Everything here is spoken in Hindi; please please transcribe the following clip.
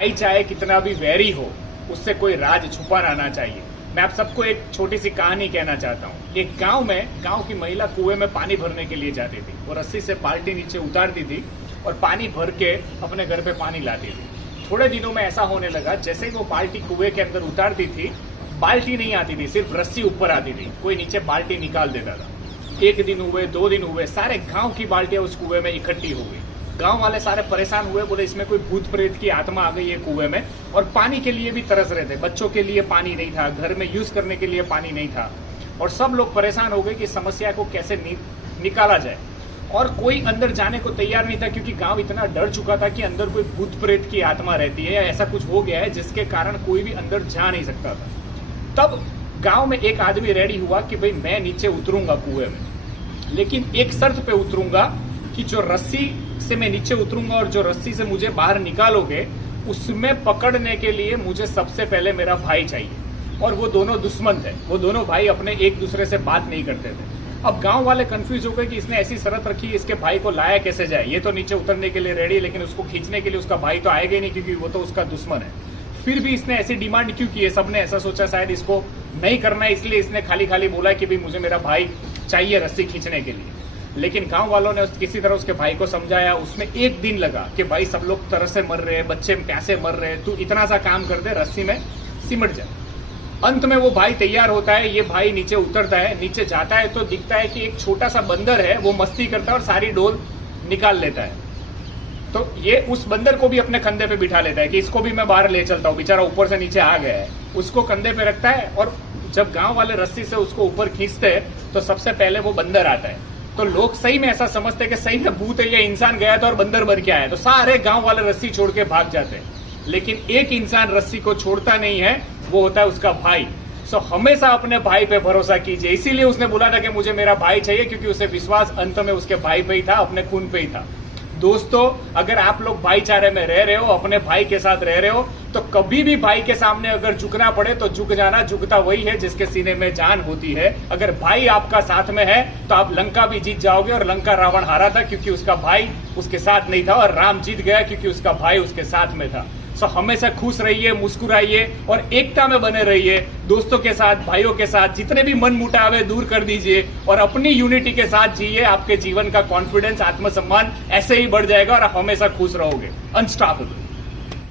भाई चाहे कितना भी वैरी हो, उससे कोई राज छुपा रहना चाहिए। मैं आप सबको एक छोटी सी कहानी कहना चाहता हूँ। एक गांव की महिला कुएं में पानी भरने के लिए जाती थी। वो रस्सी से बाल्टी नीचे उतारती थी और पानी भर के अपने घर पे पानी लाती थी। थोड़े दिनों में ऐसा होने लगा, जैसे ही वो बाल्टी कुएं के अंदर उतारती थी, बाल्टी नहीं आती थी, सिर्फ रस्सी ऊपर आती थी। कोई नीचे बाल्टी निकाल देता था। एक दिन हुए, 2 दिन हुए, सारे गाँव की बाल्टियां उस कुएं में इकट्ठी हो गई। गांव वाले सारे परेशान हुए, बोले इसमें कोई भूत प्रेत की आत्मा आ गई है कुएं में। और पानी के लिए भी तरस रहे थे। बच्चों के लिए पानी नहीं था, घर में यूज करने के लिए पानी नहीं था। और सब लोग परेशान हो गए कि समस्या को कैसे निकाला जाए। और कोई अंदर जाने को तैयार नहीं था, क्योंकि गांव इतना डर चुका था कि अंदर कोई भूत प्रेत की आत्मा रहती है या ऐसा कुछ हो गया है जिसके कारण कोई भी अंदर जा नहीं सकता था। तब गांव में एक आदमी रेडी हुआ कि भाई मैं नीचे उतरूंगा कुएं में, लेकिन एक शर्त पे उतरूंगा कि जो रस्सी से मैं नीचे उतरूंगा और जो रस्सी से मुझे बाहर निकालोगे, उसमें पकड़ने के लिए मुझे सबसे पहले मेरा भाई चाहिए। और वो दोनों दुश्मन थे, वो दोनों भाई अपने एक दूसरे से बात नहीं करते थे। अब गांव वाले कंफ्यूज हो गए कि इसने ऐसी शर्त रखी, इसके भाई को लाया कैसे जाए। ये तो नीचे उतरने के लिए रेडी, लेकिन उसको खींचने के लिए उसका भाई तो आएगा ही नहीं, क्योंकि वो तो उसका दुश्मन है। फिर भी इसने ऐसी डिमांड क्यों की है? सबने ऐसा सोचा शायद इसको नहीं करना है, इसलिए इसने खाली खाली बोला कि भाई मुझे मेरा भाई चाहिए रस्सी खींचने के लिए। लेकिन गांव वालों ने किसी तरह उसके भाई को समझाया। उसमें एक दिन लगा कि भाई सब लोग तरस से मर रहे हैं, बच्चे प्यासे मर रहे हैं, तू इतना सा काम कर दे, रस्सी में सिमट जाए। अंत में वो भाई तैयार होता है, ये भाई नीचे उतरता है। नीचे जाता है तो दिखता है कि एक छोटा सा बंदर है, वो मस्ती करता है और सारी डोल निकाल लेता है। तो ये उस बंदर को भी अपने कंधे पे बिठा लेता है कि इसको भी मैं बाहर ले चलता हूँ, बेचारा ऊपर से नीचे आ गया है। उसको कंधे पे रखता है और जब गांव वाले रस्सी से उसको ऊपर खींचते हैं तो सबसे पहले वो बंदर आता है। तो लोग सही में ऐसा समझते हैं कि सही में भूत है, ये इंसान गया था और बंदर मर के आया। तो सारे गांव वाले रस्सी छोड़ के भाग जाते हैं। लेकिन एक इंसान रस्सी को छोड़ता नहीं है, वो होता है उसका भाई। सो हमेशा अपने भाई पे भरोसा कीजिए। इसीलिए उसने बोला था कि मुझे मेरा भाई चाहिए, क्योंकि उसे विश्वास अंत में उसके भाई पे ही था, अपने खून पे ही था। दोस्तों, अगर आप लोग भाईचारे में रह रहे हो, अपने भाई के साथ रह रहे हो, तो कभी भी भाई के सामने अगर झुकना पड़े तो झुक जाना। झुकता वही है जिसके सीने में जान होती है। अगर भाई आपका साथ में है तो आप लंका भी जीत जाओगे। और लंका रावण हारा था क्योंकि उसका भाई उसके साथ नहीं था, और राम जीत गया क्योंकि उसका भाई उसके साथ में था। सो हमेशा खुश रहिए, मुस्कुराइए और एकता में बने रहिए। दोस्तों के साथ, भाइयों के साथ जितने भी मन मुटाव है दूर कर दीजिए और अपनी यूनिटी के साथ जिए। आपके जीवन का कॉन्फिडेंस, आत्मसम्मान ऐसे ही बढ़ जाएगा और आप हमेशा खुश रहोगे। अनस्टॉपेबल।